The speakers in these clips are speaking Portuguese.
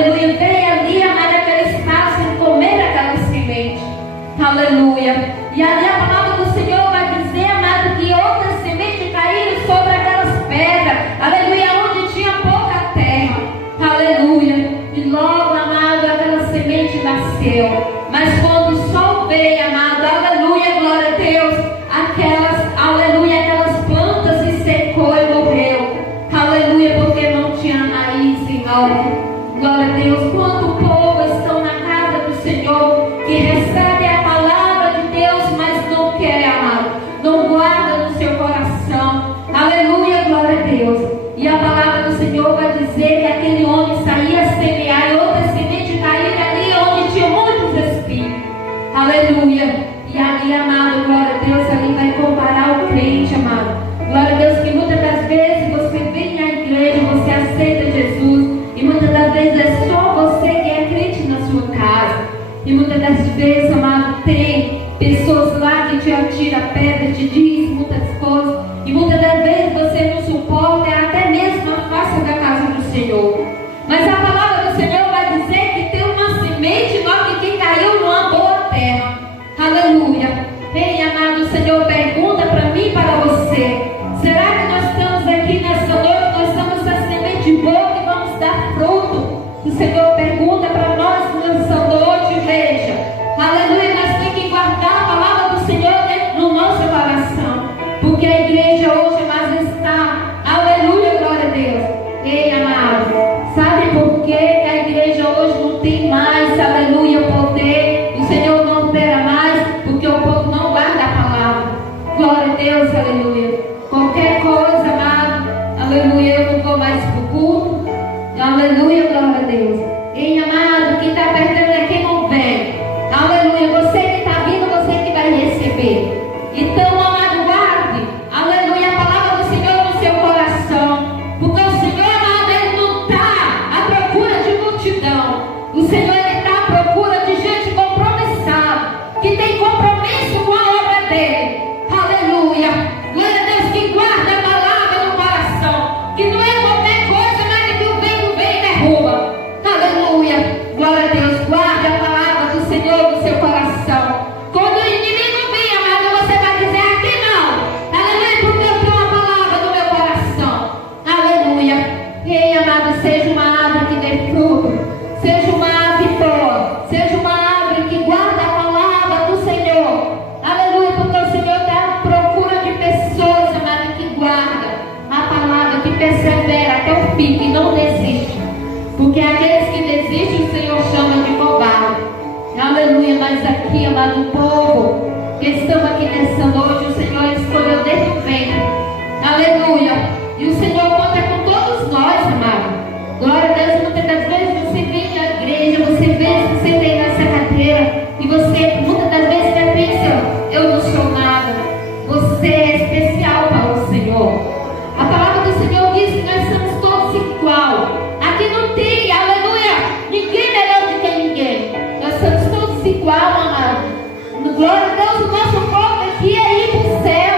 aleluia, veio ali, amado, aquele espaço em comer aquela semente, aleluia. E ali a palavra do Senhor vai dizer, amado, que outras sementes caíram sobre aquelas pedras, aleluia, onde tinha pouca terra, aleluia. E logo, amado, aquela semente nasceu. Mas quando o sol veio, amado, aleluia, glória a Deus, aleluia, aquelas plantas se secou e morreu, aleluia, porque não tinha raiz em algo. Glória a Deus. Quanto povo estão na casa do Senhor, que recebe a palavra de Deus, mas não quer, amado, não guarda no seu coração, aleluia, glória a Deus. E a palavra do Senhor vai dizer que aquele homem saía a semear e outras sementes caíram ali onde tinha muitos espinhos, aleluia. E ali, amado, glória a Deus, ali vai comparar o crente, amado, glória a Deus, que muitas das vezes você vem à igreja, você aceita Jesus, e muitas das vezes é só você que é crente na sua casa, e muitas das vezes, amado, tem pessoas lá que te atiram pedra, te diz muitas coisas, e muitas das vezes você não suporta, até mesmo a face da casa do Senhor. Mas a palavra do Senhor vai dizer que tem uma semente nova que caiu numa boa terra, aleluia. Ei, amado, o Senhor pergunta para mim e para você: será que nós estamos aqui nessa noite, nós somos essa semente boa que vamos dar fruto? O Senhor pergunta para nós nessa noite, veja, aleluia, nós temos que guardar a palavra do Senhor dentro do nosso coração, porque a igreja hoje mais está, aleluia, glória a Deus. Ei, amado, sabe por que a igreja hoje não tem mais, aleluia, poder? O Senhor não opera mais, porque o povo não guarda a palavra. Glória a Deus, aleluia. Qualquer coisa, amado, aleluia, eu não vou mais para o culto, aleluia, glória a Deus. Ei, amado, quem está perdendo é quem não vem, aleluia. Você que está vindo, você que vai receber. Então, amado, guarde, aleluia, a palavra do Senhor no seu coração, porque o Senhor, amado, Ele não está à procura de multidão. O Senhor, Ele está à procura de gente compromissada, que tem compromisso com a obra dEle, aleluia. Glória a Deus, que guarda a palavra no coração, que não é qualquer coisa, mas que o vento vem e derruba, aleluia. Glória a Deus, guarde a palavra do Senhor no seu coração. Quando o inimigo vir, amado, você vai dizer: aqui não, aleluia, porque eu tenho a palavra no meu coração, aleluia. Ei, amado, seja uma árvore que dê fruto, seja uma árvore boa, seja uma árvore que guarda a palavra do Senhor, aleluia, porque o Senhor está à procura de pessoas, amado, que guardam a palavra, que persevera até o fim, que não desiste, porque aqueles que desistem o Senhor chama de covarde, aleluia. Mas aqui, amado povo, que estamos aqui nessa noite, o Senhor escolheu desde o ventre, aleluia, e o Senhor conta com todos nós, amado. Glória a Deus. Muitas das vezes você vem à igreja, você vem nessa cadeira, e você muitas das vezes você pensa: eu não sou nada. Você é especial para o Senhor. A palavra do Senhor diz que nós somos todos igual. Aqui não tem, aleluia, ninguém melhor do que ninguém. Nós somos todos igual, amado. Glória a Deus, o nosso povo aqui é ir para o céu,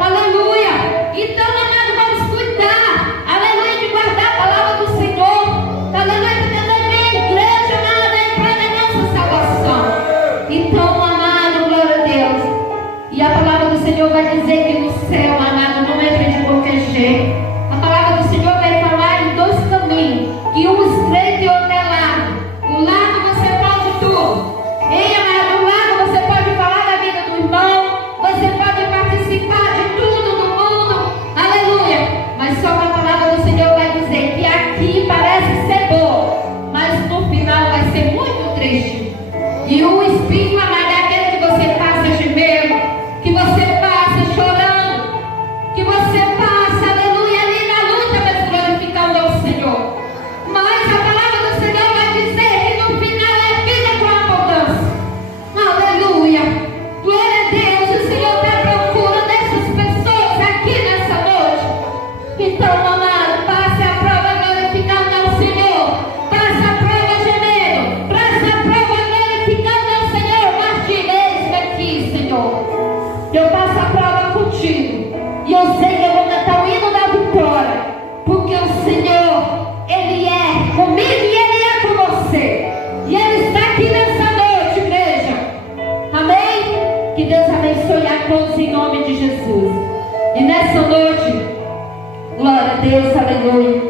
aleluia. Então, amado, vamos cuidar, aleluia, de guardar a palavra do Senhor, aleluia, porque nós vem a igreja, amado, entrar na nossa salvação. Então, amado, glória a Deus. E a palavra do Senhor vai dizer que no céu, amado, não entra de qualquer jeito. A palavra do Senhor vai falar em dois caminhos, que um estreito e outro é largo. O largo você pode tudo. Ei, amado, o largo você pode falar da vida do irmão, você pode participar de tudo no mundo, aleluia. Mas só que a palavra do Senhor vai dizer que aqui parece ser bom, mas no final vai ser muito triste. E o espinho, amado, é aquele que você passa gemendo, que você passa chorando, que você passa, aleluia, ali na luta, mas glorificando ao Senhor. Mas a palavra do Senhor vai dizer que no final é vida com abundância, aleluia. Glória a Deus. O Senhor está à procura dessas pessoas aqui nessa noite. Então, amado, passe a prova glorificando ao Senhor, passe a prova gemendo, passe a prova glorificando ao Senhor. Mas direis aqui, Senhor, eu passo a prova contigo, e eu sei que eu vou cantar o hino da vitória, porque o Senhor, Ele é comigo e Ele é com nessa noite. Glória a Deus, aleluia.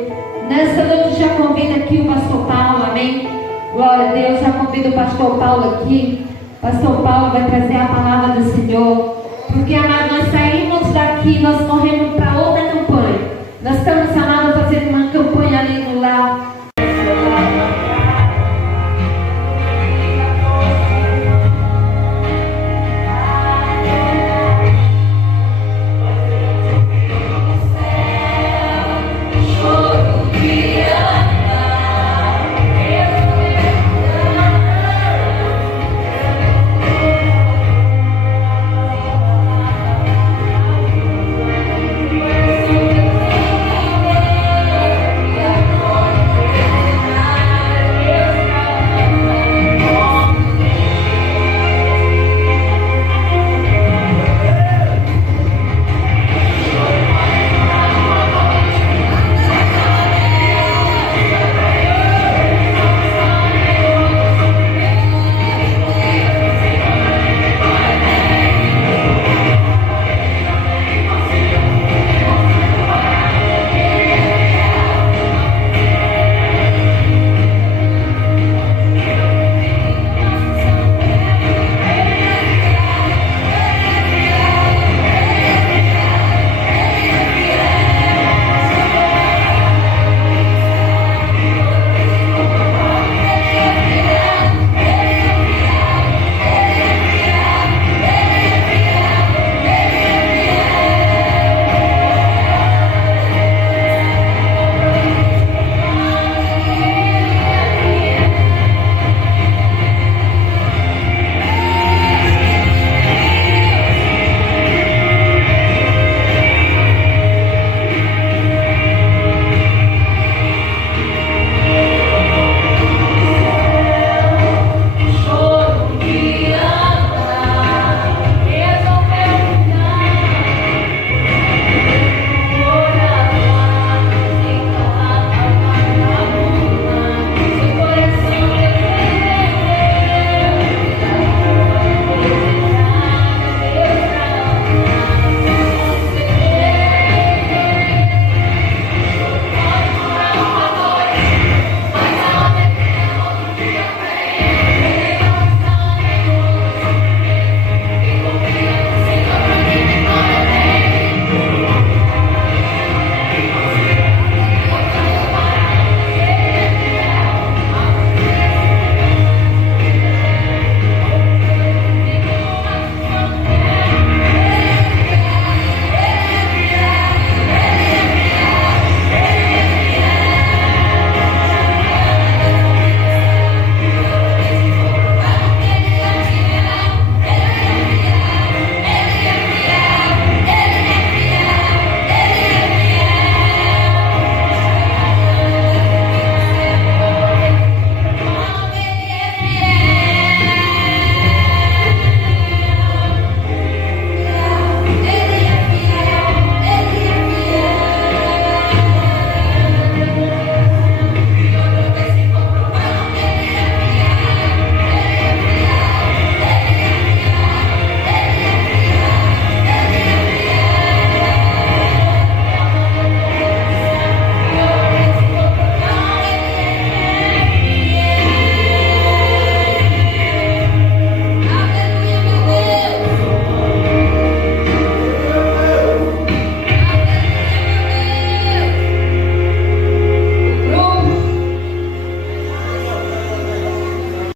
Nessa noite já convido aqui o pastor Paulo, amém? Glória a Deus, já convido o pastor Paulo aqui. Pastor Paulo vai trazer a palavra do Senhor. Porque, amado, nós saímos daqui, nós corremos para outra campanha. Nós estamos, amado, fazendo uma campanha ali no lar.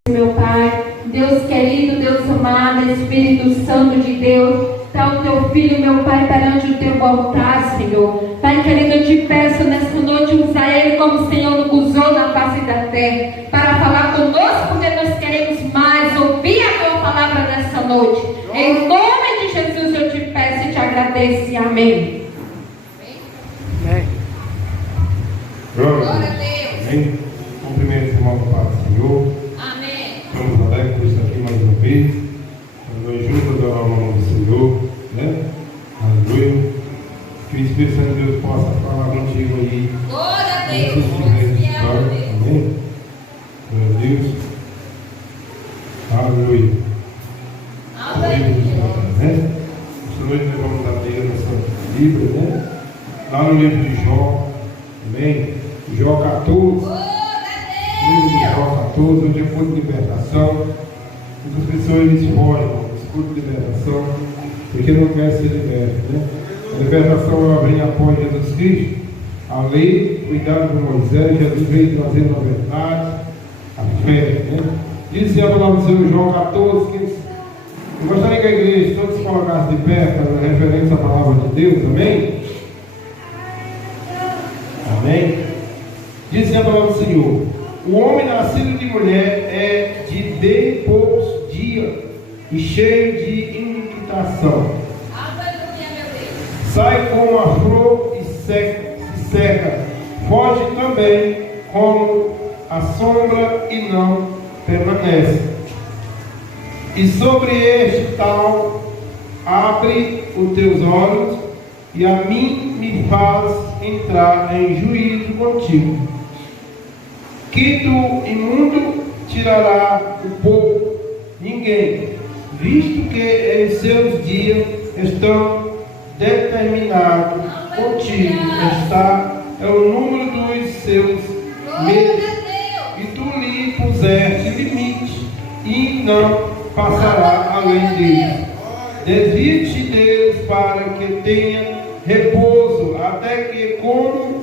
Meu Pai, Deus querido, Deus amado, Espírito Santo de Deus, está o teu filho, meu Pai, perante o teu altar, Senhor. Pai querido, eu te peço nesta noite, usar ele como o Senhor nos usou na face da terra, para falar conosco, porque nós queremos mais ouvir a tua palavra nessa noite. Em nome de Jesus eu te peço e te agradeço. Amém. Amém. Glória a Deus. Amém. Cumprimento o irmão Pai do Senhor. Amém. Estamos alegres por estar aqui mais uma vez. Nós juntos adorar o nome do Senhor, né? Aleluia. Que o Espírito Santo de Deus possa falar contigo aí. Glória a Deus. Amém. Glória a Deus. Aleluia. Aleluia. Né? Esta noite nós vamos abrir a nossa Bíblia, né? no livro de Jó, amém? Jó 14, livro de Jó 14, onde é culto de libertação. Muitas pessoas eles fogem desse culto de libertação, porque não querem ser libertos, né? A libertação ela vem após Jesus Cristo, a lei, cuidado com Moisés, Jesus veio trazendo a verdade, a fé, né? Diz a palavra do Senhor João 14, que eu gostaria que a igreja todos se colocassem de pé para referência à palavra de Deus, amém? Amém? Diz a palavra do Senhor: o homem nascido de mulher é de bem poucos dias e cheio de iniquitação. Sai como a flor e se seca, foge também como a sombra e não permanece. E sobre este tal abre os teus olhos, e a mim me faz entrar em juízo contigo. Que do imundo tirará o povo? Ninguém, visto que em seus dias estão determinados contigo. Está é o número dos seus meses, e tu lhe puseste limite, e não passará além deles. Desvie-te deles para que tenha repouso, até que, como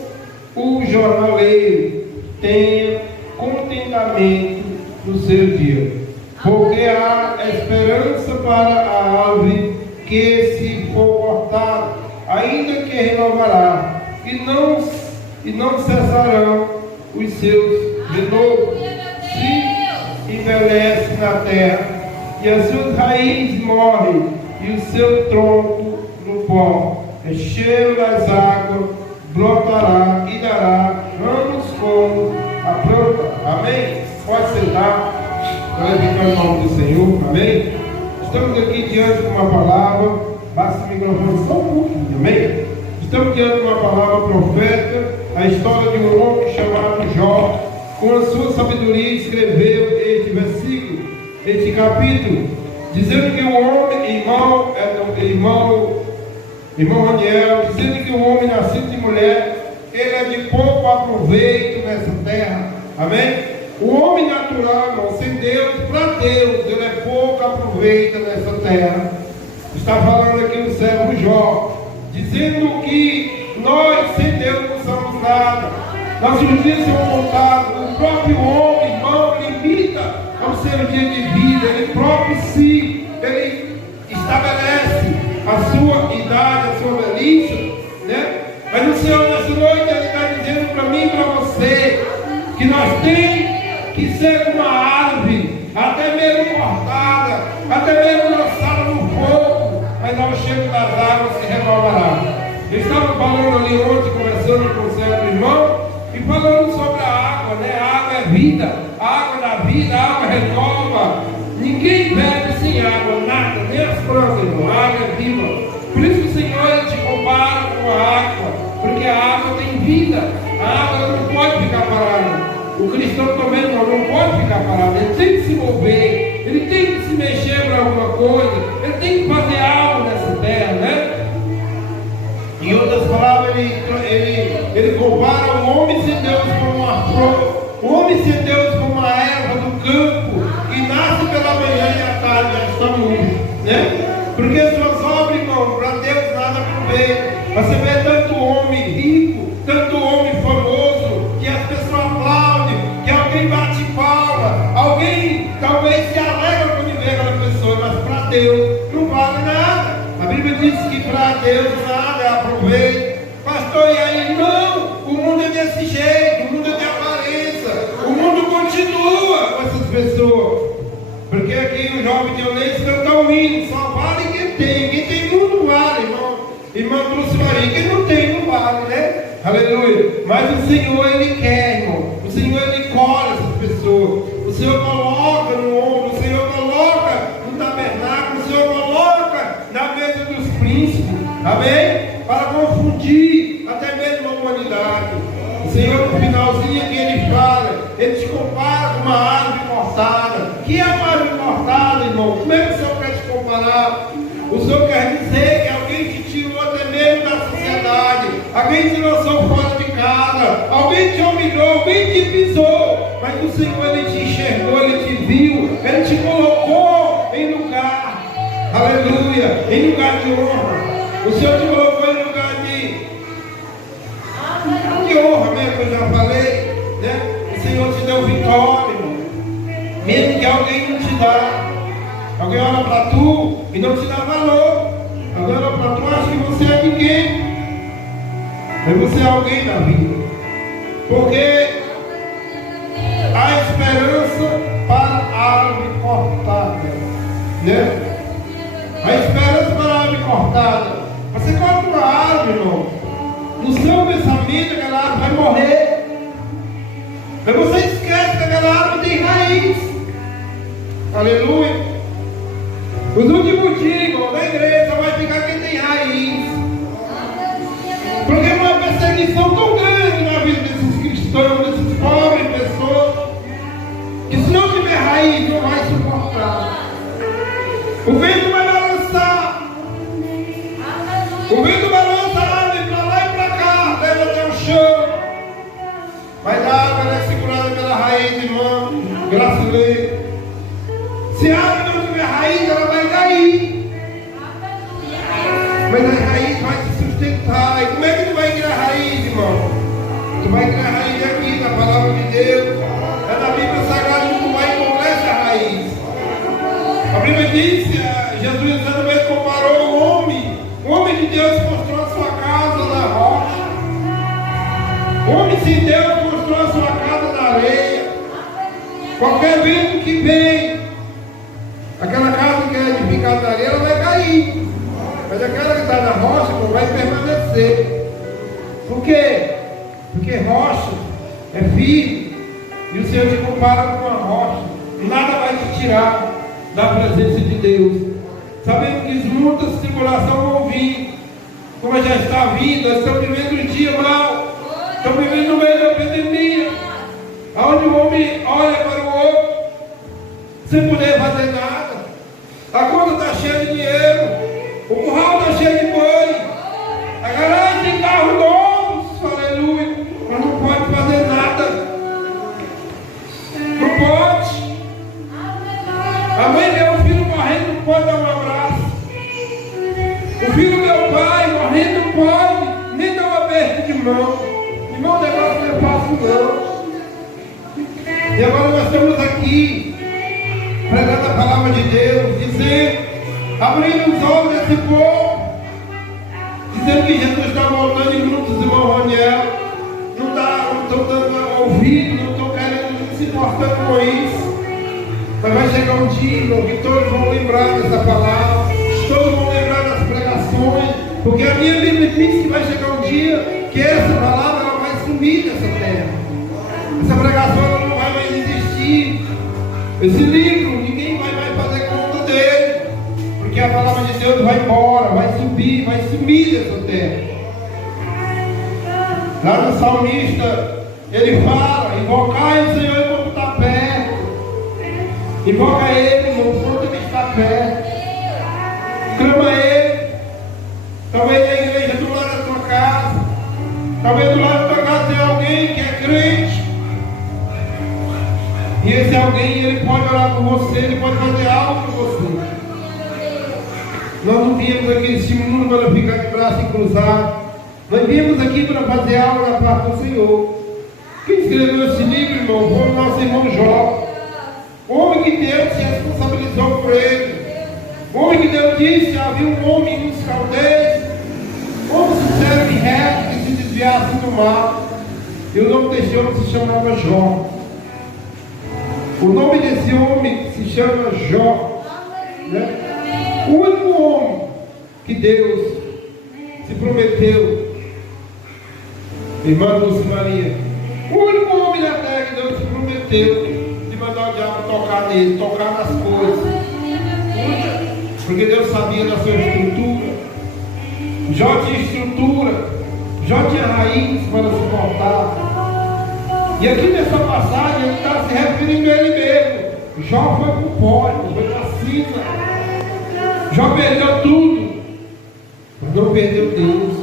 o jornaleiro, tenha contentamento no seu dia. Porque há esperança para a árvore que se for cortada, ainda que renovará, e não cessarão os seus renovos, se envelhece na terra, e as suas raízes morrem, e o seu tronco no pó, cheio das águas, brotará e dará ramos como a planta. Amém? Pode sentar, glorificando o nome do Senhor. Amém? Estamos aqui diante de uma palavra, basta o microfone só um pouquinho. Amém? Estamos diante de uma palavra profética, a história de um homem chamado Jó. Com a sua sabedoria escreveu este versículo, este capítulo, dizendo que o homem, irmão Raniel, dizendo que o homem nascido de mulher, ele é de pouco aproveito nessa terra. Amém? O homem natural, irmão, sem Deus, para Deus, ele é pouco aproveito nessa terra. Está falando aqui o servo Jó, dizendo que nós, sem Deus, não somos nada. Nossos dias são contados. O próprio homem, irmão, limita ao seu dia de vida. Ele próprio ele estabelece a sua idade, a sua velhice, né? Mas o Senhor, nessa noite, Ele está dizendo para mim e para você que nós temos que ser uma árvore, até mesmo cortada, até mesmo lançada no fogo, mas ao cheiro das águas se renovará. Eu estava falando ali ontem, conversando com o certo irmão, e falando sobre a água, né? A água é vida, a água da vida, a água renova. Ninguém bebe sem água, nada, nem as plantas, irmão. A água é viva. Por isso que o Senhor te compara com a água, porque a água tem vida. A água não pode ficar parada. O cristão também não pode ficar parado. Ele tem que se mover, ele tem que se mexer para alguma coisa, ele tem que fazer algo nessa terra, né? Em outras palavras, ele compara o homem sem Deus como uma flor, o homem sem Deus como uma erva do campo, que nasce pela manhã e à tarde já está murcha, né? Porque as suas obras, irmão, para Deus nada aproveita. Você vê tanto homem rico, tanto homem famoso, que as pessoas aplaudem, que alguém bate palma, alguém talvez se alegra quando vê aquela pessoa, mas para Deus não vale nada. A Bíblia diz que para Deus nada é aproveito. Pastor, e aí? Não, o mundo é desse jeito, o mundo é de aparência, o mundo continua com essas pessoas. Porque aqui o jovem Dionísio canta um hino, só vale quem tem mundo vale, irmão. Irmão trouxe Maria, quem não tem não vale, né? Aleluia. Mas o Senhor, Ele quer, irmão. O Senhor, Ele colhe essas pessoas. O Senhor coloca no ombro, o Senhor coloca no tabernáculo, o Senhor coloca na mesa dos príncipes. Amém? Para confundir até mesmo a humanidade. O Senhor, no finalzinho que Ele fala, Ele te compara com uma árvore cortada. Que é uma árvore cortada, irmão? Como é que o Senhor quer te comparar? O Senhor quer dizer que alguém te tirou até mesmo da sociedade, alguém te lançou fora de casa, alguém te humilhou, alguém te pisou, mas o Senhor, Ele te enxergou, Ele te viu, Ele te colocou em lugar, aleluia, em lugar de honra. O Senhor te colocou em lugar de honra mesmo, eu já falei, né? O Senhor te deu vitória, irmão. Mesmo que alguém não te dá, alguém olha para tu e não te dá valor, alguém olha para tu e acha que você é ninguém, mas você é alguém na vida, porque há esperança para a árvore cortada, né? A esperança para a árvore cortada. Você corta uma árvore, irmão, no seu pensamento aquela árvore vai morrer, mas você esquece que aquela árvore tem raiz. Aleluia. Os últimos dias, irmão, da igreja vai ficar quem tem raiz, porque é uma perseguição tão grande na vida desses cristãos, desses pobres pessoas, que se não tiver raiz não vai suportar. O vento vai balançar, o vento balança a árvore para lá e para cá, leva até o chão, mas a árvore é segurada pela raiz, irmão, graças a Deus. Se a árvore não tiver raiz, ela vai cair, mas a raiz vai se sustentar. E como é que tu vai criar raiz, irmão? Tu vai criar raiz aqui na palavra de Deus, é na Bíblia Sagrada que tu vai encontrar essa raiz. A Bíblia diz, Jesus certa vez comparou o homem de Deus construiu a sua casa na rocha, o homem de Deus construiu a sua casa na areia. Qualquer vento que vem, aquela casa que é edificada na areia, ela vai cair, mas aquela que está na rocha não vai permanecer. Por quê? Porque rocha é firme, e o Senhor te compara com a rocha. Nada vai te tirar da presença de Deus. Sabemos que muitas tribulações vão vir, como já está vindo. Nós estamos vivendo um dia mau, estamos vivendo no meio da pandemia, onde o homem olha para o outro sem poder fazer nada. A conta está cheia de dinheiro, o curral está cheio de boi, a garagem tem carros novos, aleluia, mas não pode fazer nada. Não pode. A mãe deu o filho morrendo, não pode dar um abraço. O filho deu pai morrendo, não pode nem dar um aperto de mão. Irmão, o negócio não é fácil não. E agora nós estamos aqui pregando a palavra de Deus, dizendo, abrindo os olhos desse povo, dizendo que Jesus está voltando em muitos, irmão Raniel, não estão dando ouvido, não estão querendo se importando com isso. Mas vai chegar um dia, irmão, que todos vão lembrar dessa palavra, todos vão lembrar das pregações, porque a minha Bíblia diz que vai chegar um dia que essa palavra ela vai sumir dessa terra. Essa pregação ela não vai mais existir. Esse livro, ninguém vai mais fazer conta dele, porque a palavra de Deus vai embora, vai subir, vai sumir dessa terra. Lá no salmista, ele fala, invocai o Senhor enquanto está perto. Invoca Ele, irmão, enquanto Ele está perto. Clama Ele. Talvez a igreja do lado da tua casa, talvez do lado da tua casa tenha alguém que é crente, e esse alguém, ele pode orar por você, ele pode fazer algo por você. Nós não viemos aqui nesse mundo para ficar de braço cruzado. Nós viemos aqui para fazer algo da parte do Senhor. Quem escreveu esse livro, irmão, foi o nosso irmão Jó. O homem que Deus se responsabilizou por ele. O homem que Deus disse, havia um homem nos caldeus, homem sincero e reto, que se desviasse do mal. E o nome desse homem se chamava Jó. O nome desse homem se chama Jó, né? O único homem que Deus se prometeu, irmã Dulce Maria, o único homem na terra que Deus se prometeu de mandar o diabo tocar nele, tocar nas coisas, porque Deus sabia da sua estrutura. Jó tinha estrutura, Jó tinha raiz para suportar. E aqui nessa passagem ele está se referindo a ele mesmo. Jó foi para o pó, foi para a cinza. Jó perdeu tudo, mas não perdeu Deus.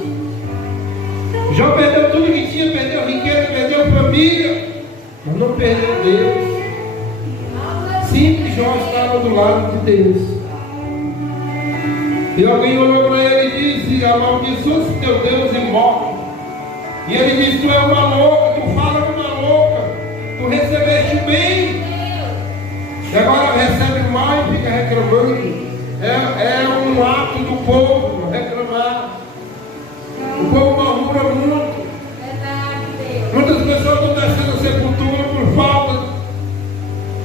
Jó perdeu tudo que tinha, perdeu riqueza, perdeu família, mas não perdeu Deus. Sempre Jó estava do lado de Deus. E alguém olhou para ele e disse: amaldiçoa-se teu Deus e morre. E ele disse: tu é uma louca, tu fala uma louca, tu recebeste o bem, e agora recebe o mal e fica reclamando. É um ato do povo reclamar. O povo murmura muito. Muitas pessoas estão descendo a sepultura por falta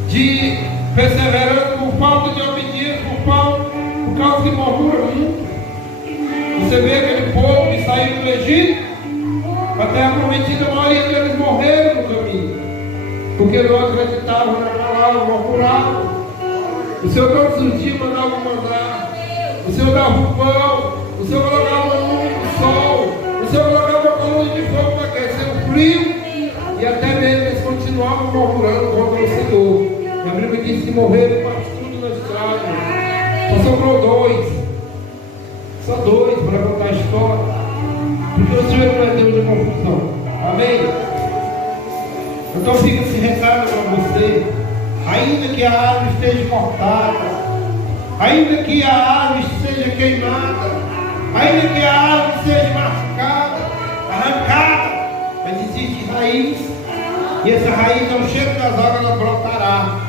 de perseverança, por falta de obediência, por causa que murmura muito. Você vê aquele povo que saiu do Egito, a terra prometida, a maioria deles morreram no caminho, porque não acreditavam na palavra, murmuravam. O Senhor todos os dias mandava mandar, o Senhor dava o pão, o Senhor colocava a luz do sol, o Senhor colocava a coluna de fogo para aquecer o frio, e até mesmo eles continuavam murmurando contra o Senhor. E a Bíblia diz que morreram quase tudo na estrada, só sobrou só dois para contar a história, porque o Senhor não é Deus de confusão. Amém? Então fica esse recado para você. Ainda que a árvore esteja cortada, ainda que a árvore seja queimada, ainda que a árvore seja machucada, arrancada, mas existe raiz, e essa raiz ao cheiro das águas ela brotará.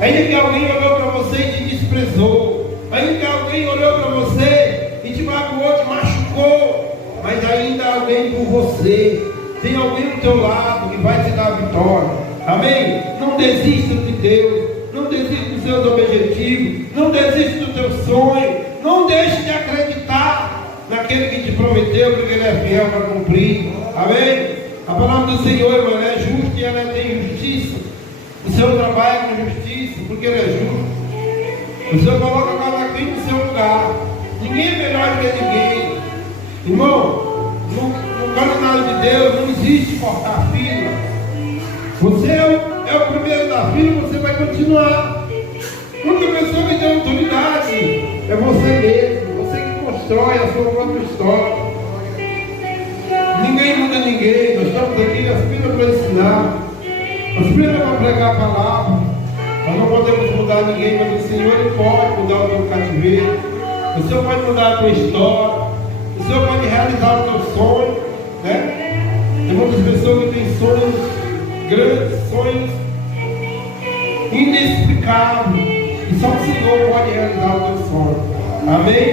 Ainda que alguém olhou para você e te desprezou, ainda que alguém olhou para você e te magoou, te machucou, mas ainda há alguém por você, tem alguém do teu lado que vai te dar a vitória. Amém? Não desista de Deus, não desista dos seus objetivos, não desista do teu sonho, não deixe de acreditar naquele que te prometeu, porque Ele é fiel para cumprir. Amém? A palavra do Senhor, irmão, é justa e ela tem justiça. O Senhor trabalha com justiça, porque Ele é justo. O Senhor coloca cada quem no seu lugar. Ninguém é melhor do que ninguém. Irmão, no calendário de Deus não existe cortar fila. Você é o primeiro da fila, você vai continuar. A única pessoa que tem autoridade é você mesmo, você que constrói a sua própria história. Ninguém muda ninguém, nós estamos aqui apenas para ensinar, apenas para pregar a palavra. Nós não podemos mudar ninguém, mas o Senhor Ele pode mudar o teu cativeiro, o Senhor pode mudar a tua história, o Senhor pode realizar o teu sonho, né? Tem muitas pessoas que têm sonhos, grandes sonhos, inexplicáveis, e só o Senhor pode realizar o teu sonho. Amém?